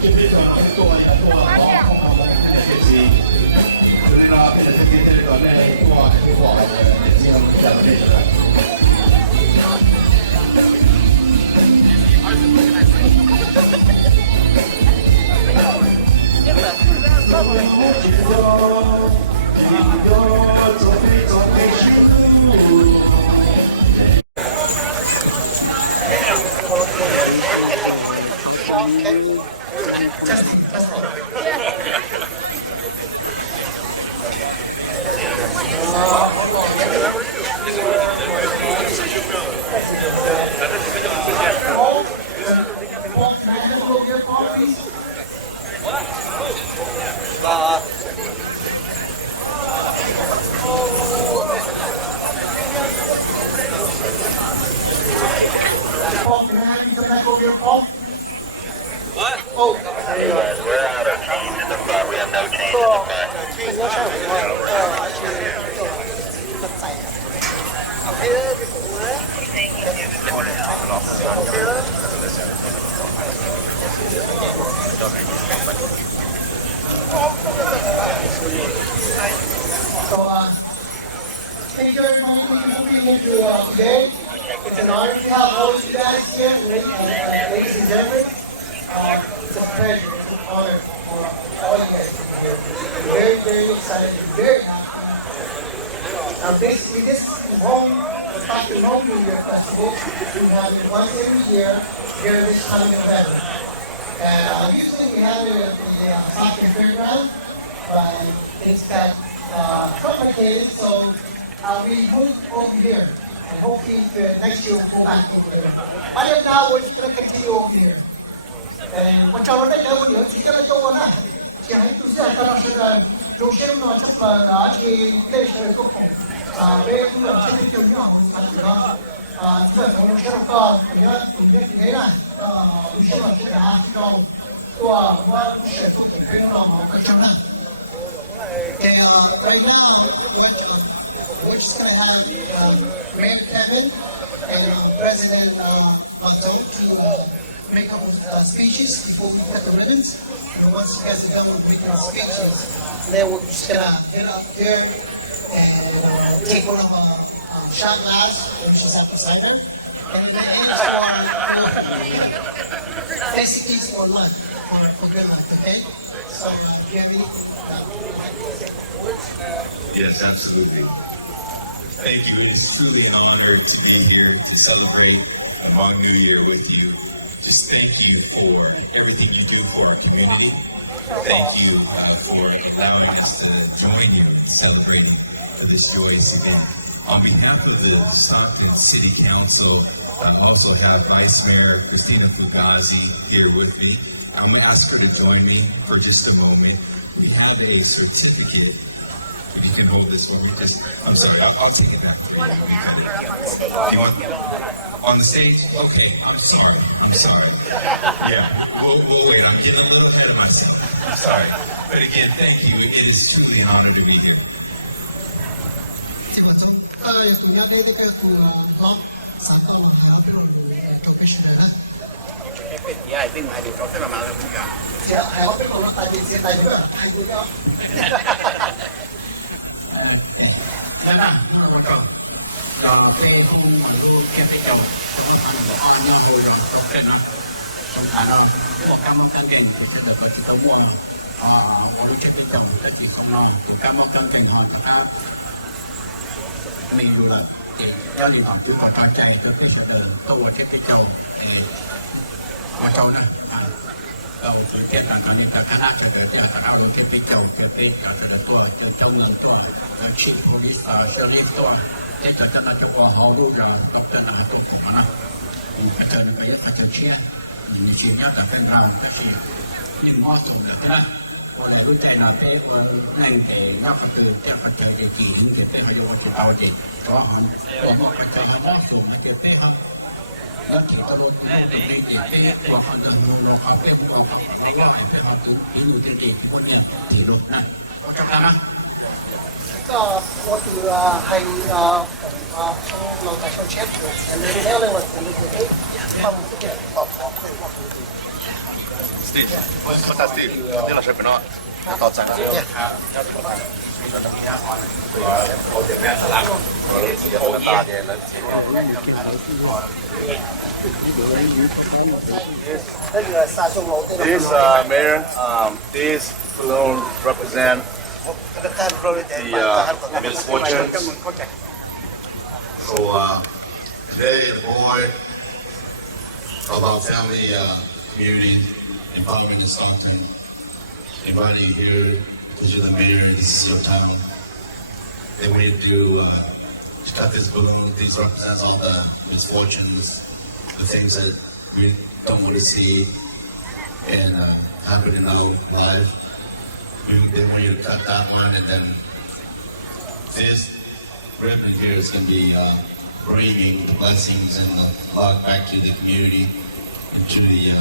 Thank you very much for being here today. It's an honor to have all of you guys here, ladies and gentlemen. It's a pleasure, it's an honor for all you guys to be here. Very, very excited, very happy. Basically, this is Stockton Hmong New Year Festival. We have it once every year during this time of November. And usually we have it at the Stockton Fairground, but things got complicated, so we moved over here. And hopefully next year we'll go back over there. But right now we're just going to continue over here. And what y'all right now, we're just going to go on that. Chỉ hãy tôi sẽ cho nó sẽ đầu tiên nó chắc là thì đây sẽ có về những lần trên cái nhỏ thành đó chỉ là trong cái đó nhớ cùng biết thế này tôi sẽ là sẽ là cho qua sẽ phụ trách cái nó mà trong này. And right now we're just going to have Mayor Kevin and President Magdo to make up speeches before we cut the ribbons. And once you guys are done with your speeches, then we're just going to get up here and take one of our shot glass, which is apple cider. And in the end for basically for lunch, for good lunch, okay? So, do you have any words? Yes, absolutely. Thank you. It is truly an honor to be here to celebrate the Hmong New Year with you. Just thank you for everything you do for our community. Thank you for allowing us to join you in celebrating for this joyous event. On behalf of the Stockton City Council, I also have Vice Mayor Christina Fugazi here with me. I'm going to ask her to join me for just a moment. We have a certificate. If you can hold this for me, I'm sorry, I'll take it back. You want it now or up on the stage? You want on the stage? Okay, I'm sorry. Yeah, we'll wait. I'm getting a little ahead of myself. I'm sorry. But again, thank you. It is truly an honor to be here. Thế là nó còn còn rồi cái không mà luôn cái chồng không ăn được ăn nhau hồi rồi không cái nó không ăn đâu có cam cam kềnh thì sẽ được chỉ tao mua có đi cái chồng cái gì không nào thì cam cam kềnh họ cả mình là thì cho nên họ chú còn trai chạy cho cái số đời tôi cái chồng thì mà chồng này thì cái thằng nó như ta khá là được cho taเอาcái chầu cái cáiตัวtrong ngườiตัวchief police service ตัวที่จะน่าจะว่าเขาดูเราก็เป็นอะไรของผมนะก็จะก็ยังจะเชื่อมีสิ่งที่แต่เป็นเราก็คือยิ่งมอสมนะว่าเลยรู้ใจนะเพื่อนั่งแต่นักก็คือจะปัจจัยจะกี่หินจะเป็นประโยชน์จะเอาเด็กก็หันตัวมอปัจจัยหันได้สูงนะเกี่ยวกับเขาแล้วที่ตลกได้ในเด็กที่ว่าเขาเดินลงเอาเป็นเอาไปไม่ได้เป็นมันถึงอยู่ที่เด็กคนนี้ที่ลงนะก็ทำนะก็我哋係老大上 check 嘅，and then 咧我哋呢個啲分嘅學學 Steve, what's that, Steve? Đây là sếp nó. Tao chẳng biết nhé. This mayor, this balloon represent the misfortunes. So today, the boy of our family community empowerment in Stockton, everybody here, because you're the mayor, this is your town. They want you to start this balloon. This represents all the misfortunes, the things that we don't want to see and happen in our life. They want you to cut that one, and then this ribbon here is going to be bringing the blessings and the luck back to the community and to the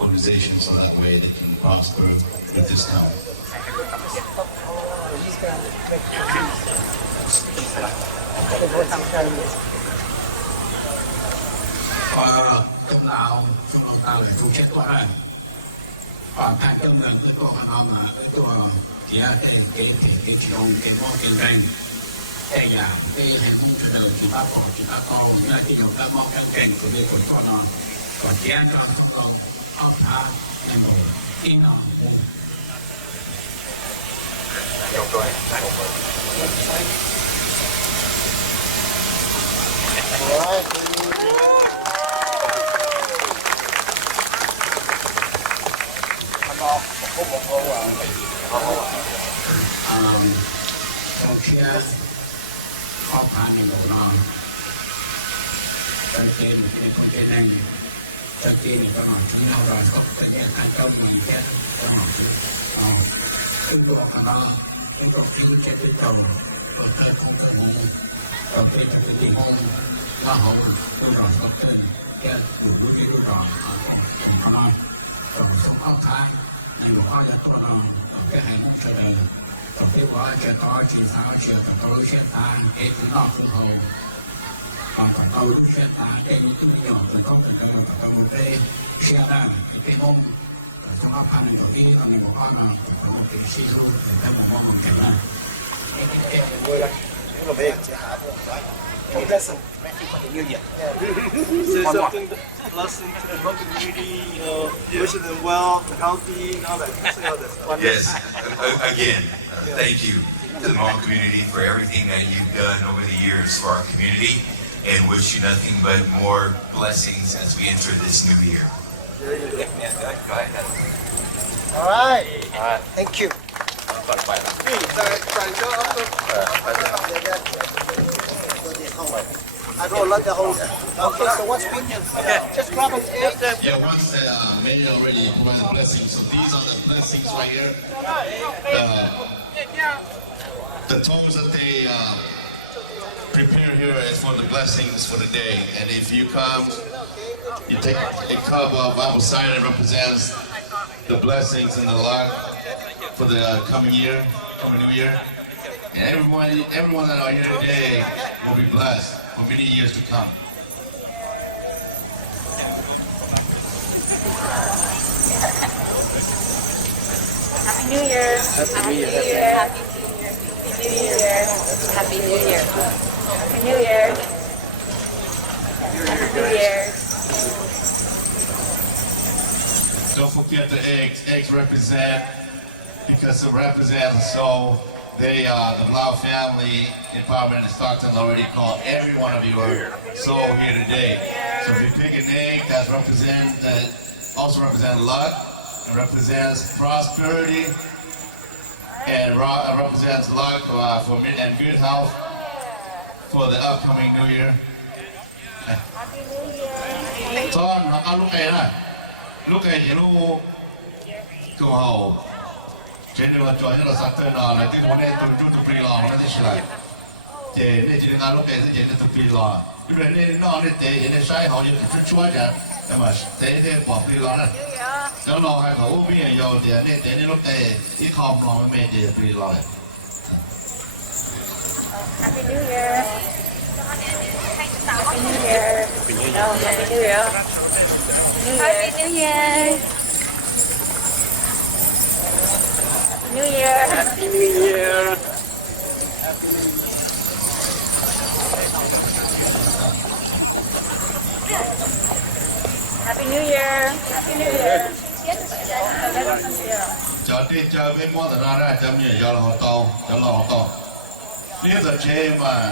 organization, so that way they can prosper with this town. trong nào chúng ta là chủ chết quá này còn hai trong lần cáiตัวของน้องcáiตัวที่cái trong cái món cái rèn cái nhà cái hành môn cho đời chỉ ba cổ chỉ ba câu như là cái nhiều cái món cái rèn của đây của con nó còn chén nó không có ông tha em một cái nó con kia kho phá này nổ non trên kia một cái con kia này trên kia này con chúng nó rồi có cái nhà thành công mình chết con chúng tôi còn nó chúng tôi khi chết cái chồng con tay không có hồn đầu tiên là cái gì hồn nó hồn con rồi có tên cái đủ cái đứa tròn còn nó còn không có thái nhưng mà có ra tôi nó cái hành môn cho đời còn cái quá cho tôi chỉ sao chờ còn tôi sẽ ta cái thứ đó cũng hồn còn tôi sẽ ta cái những cái nhỏ từ không từ từ còn tôi một cái sẽ ta cái môn trong đó anh mình đầu tiên là mình một con là có một cái sĩ thôi để một môn mình kẹp lại Any blessing? Say something, blessing to the whole community, wishing them well, healthy, and all that. Say all that stuff. Yes, again, thank you to the Hmong community for everything that you've done over the years for our community, and wish you nothing but more blessings as we enter this new year. All right. Thank you. I don't like the whole. Okay, so what's just grab it. Yeah, once the mayor already provided the blessings, so these are the blessings right here. The tools that they prepare here is for the blessings for the day. And if you come, you take a cup of apple cider that represents the blessings and the luck for the coming year, coming new year. And everyone that are here today will be blessed for many years to come. Happy New Year. Happy New Year. Happy New Year. Happy New Year. Happy New Year. Happy New Year. Don't forget the eggs. Eggs represent, because it represents, so they are the Blau family empowerment in Stockton already called every one of you are so here today. So if you pick an egg that also represents luck, it represents prosperity, and represents luck for and good health for the upcoming new year. Happy New Year. Son, look at you, go home. General join the Stockton I think one day to pre-law, not this like. They didn't look at it to pre-law. You really know that they in the side how you can try that. They must stay there for pre-law. Don't know how to be and you're there. They look at it, come from made the pre-law. Happy New Year. Happy New Year. No, Happy New Year. Happy New Year. New Year. Happy New Year. Happy New Year. Happy New Year. 叫对叫为么子让人家面要老高，要老高。你是车嘛？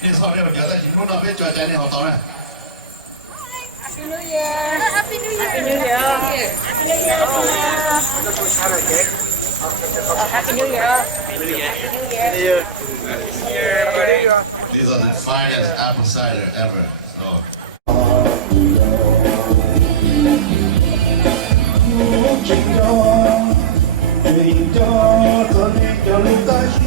你说了叫在心中那边叫家里好高呢？ Happy New Year. Happy New Year. Happy New Year. Happy New Year. Oh, Happy New Year. Happy New Year. These are the finest apple cider ever. So. Hãy subscribe cho kênh Ghiền Mì Gõ để không bỏ lỡ những video hấp dẫn